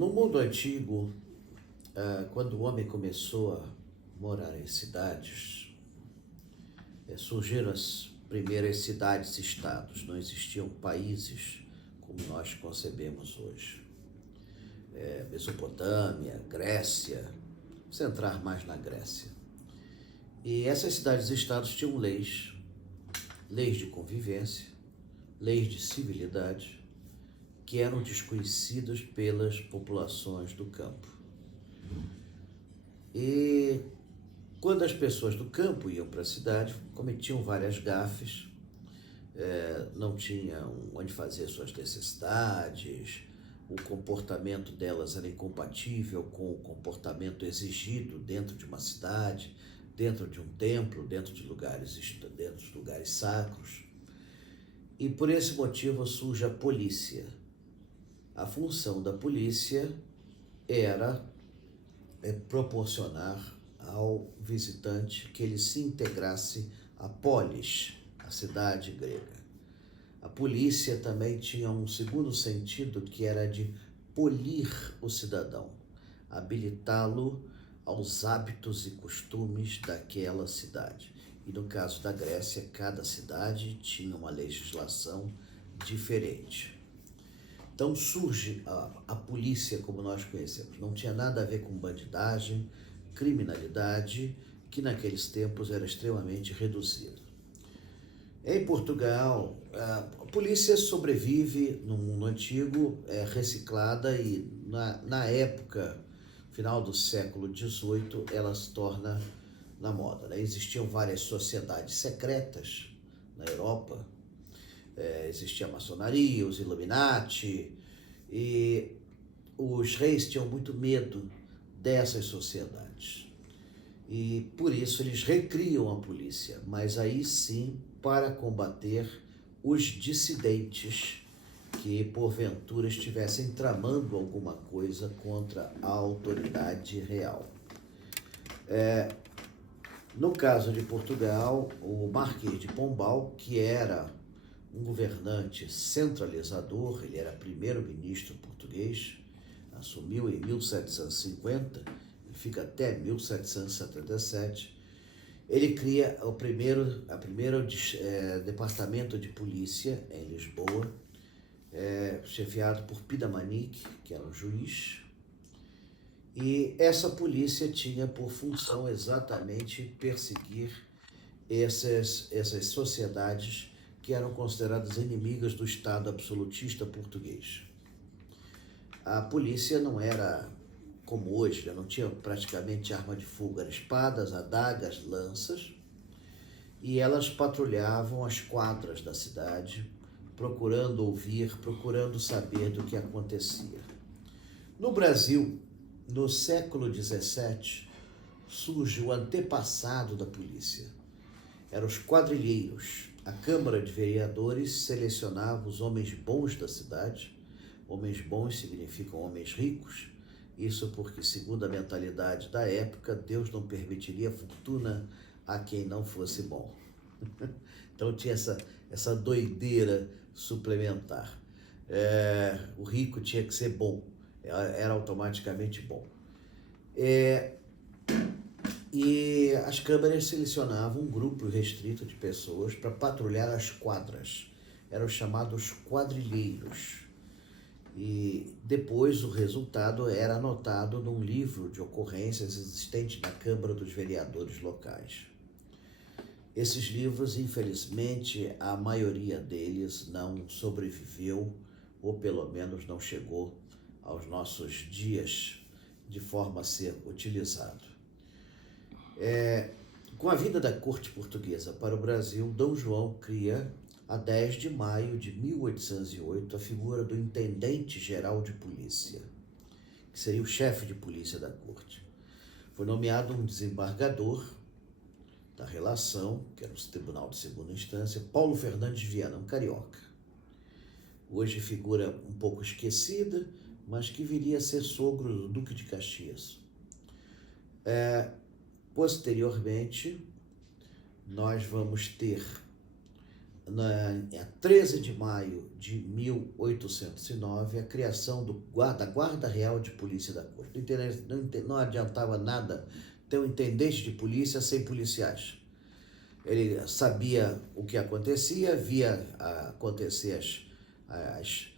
No mundo antigo, quando o homem começou a morar em cidades, surgiram as primeiras cidades-estados, não existiam países como nós concebemos hoje. Mesopotâmia, Grécia, vamos entrar mais na Grécia. E essas cidades-estados tinham leis de convivência, leis de civilidade, que eram desconhecidas pelas populações do campo. E quando as pessoas do campo iam para a cidade, cometiam várias gafes, não tinham onde fazer suas necessidades, o comportamento delas era incompatível com o comportamento exigido dentro de uma cidade, dentro de um templo, dentro de lugares sacros. E por esse motivo surge a polícia. A função da polícia era proporcionar ao visitante que ele se integrasse à polis, a cidade grega. A polícia também tinha um segundo sentido, que era de polir o cidadão, habilitá-lo aos hábitos e costumes daquela cidade. E no caso da Grécia, cada cidade tinha uma legislação diferente. Então surge a polícia como nós conhecemos. Não tinha nada a ver com bandidagem, criminalidade, que naqueles tempos era extremamente reduzido. Em Portugal, a polícia sobrevive no mundo antigo, é reciclada e na época, final do século XVIII, ela se torna na moda, né? Existiam várias sociedades secretas na Europa, existia a maçonaria, os Illuminati, e os reis tinham muito medo dessas sociedades. E por isso eles recriam a polícia, mas aí sim para combater os dissidentes que porventura estivessem tramando alguma coisa contra a autoridade real. No caso de Portugal, o Marquês de Pombal, que era um governante centralizador, ele era primeiro-ministro português, assumiu em 1750, ele fica até 1777, ele cria o primeiro departamento de polícia em Lisboa, chefiado por Pidamanique, que era um juiz, e essa polícia tinha por função exatamente perseguir essas sociedades que eram consideradas inimigas do Estado absolutista português. A polícia não era como hoje, não tinha praticamente arma de fogo, eram espadas, adagas, lanças, e elas patrulhavam as quadras da cidade, procurando ouvir, procurando saber do que acontecia. No Brasil, no século XVII, surge o antepassado da polícia. Eram os quadrilheiros. A Câmara de Vereadores selecionava os homens bons da cidade. Homens bons significam homens ricos. Isso porque, segundo a mentalidade da época, Deus não permitiria fortuna a quem não fosse bom. Então tinha essa doideira suplementar. O rico tinha que ser bom, era automaticamente bom. E as câmaras selecionavam um grupo restrito de pessoas para patrulhar as quadras. Eram chamados quadrilheiros. E depois o resultado era anotado num livro de ocorrências existente na Câmara dos Vereadores locais. Esses livros, infelizmente, a maioria deles não sobreviveu, ou pelo menos não chegou aos nossos dias de forma a ser utilizado. Com a vinda da corte portuguesa para o Brasil, Dom João cria, a 10 de maio de 1808, a figura do intendente-geral de polícia, que seria o chefe de polícia da corte. Foi nomeado um desembargador da relação, que era o Tribunal de Segunda Instância, Paulo Fernandes Viana, um carioca. Hoje figura um pouco esquecida, mas que viria a ser sogro do Duque de Caxias. Posteriormente, nós vamos ter a 13 de maio de 1809, a criação da Guarda Real de Polícia da Corte. Não adiantava nada ter um intendente de polícia sem policiais. Ele sabia o que acontecia, via acontecer as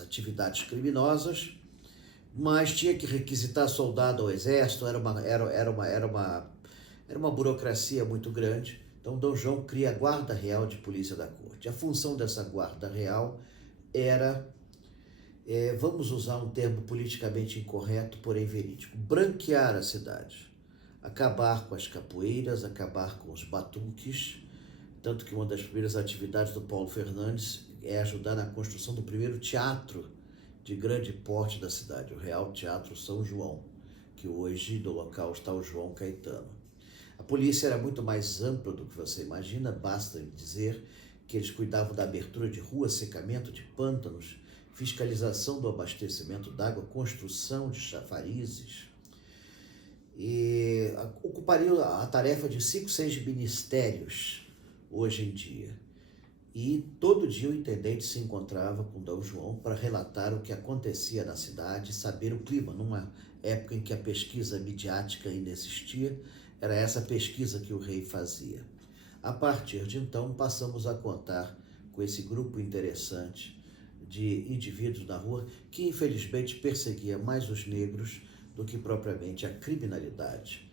atividades criminosas, mas tinha que requisitar soldado ao exército, era uma burocracia muito grande. Então, Dom João cria a Guarda Real de Polícia da Corte. A função dessa Guarda Real era, vamos usar um termo politicamente incorreto, porém verídico, branquear a cidade, acabar com as capoeiras, acabar com os batuques, tanto que uma das primeiras atividades do Paulo Fernandes é ajudar na construção do primeiro teatro de grande porte da cidade, o Real Teatro São João, que hoje no local está o João Caetano. A polícia era muito mais ampla do que você imagina, basta dizer que eles cuidavam da abertura de ruas, secamento de pântanos, fiscalização do abastecimento d'água, construção de chafarizes, e ocupariam a tarefa de 5, 6 ministérios hoje em dia. E todo dia o intendente se encontrava com Dom João para relatar o que acontecia na cidade, saber o clima. Numa época em que a pesquisa midiática ainda existia, era essa pesquisa que o rei fazia. A partir de então, passamos a contar com esse grupo interessante de indivíduos na rua que, infelizmente, perseguia mais os negros do que propriamente a criminalidade.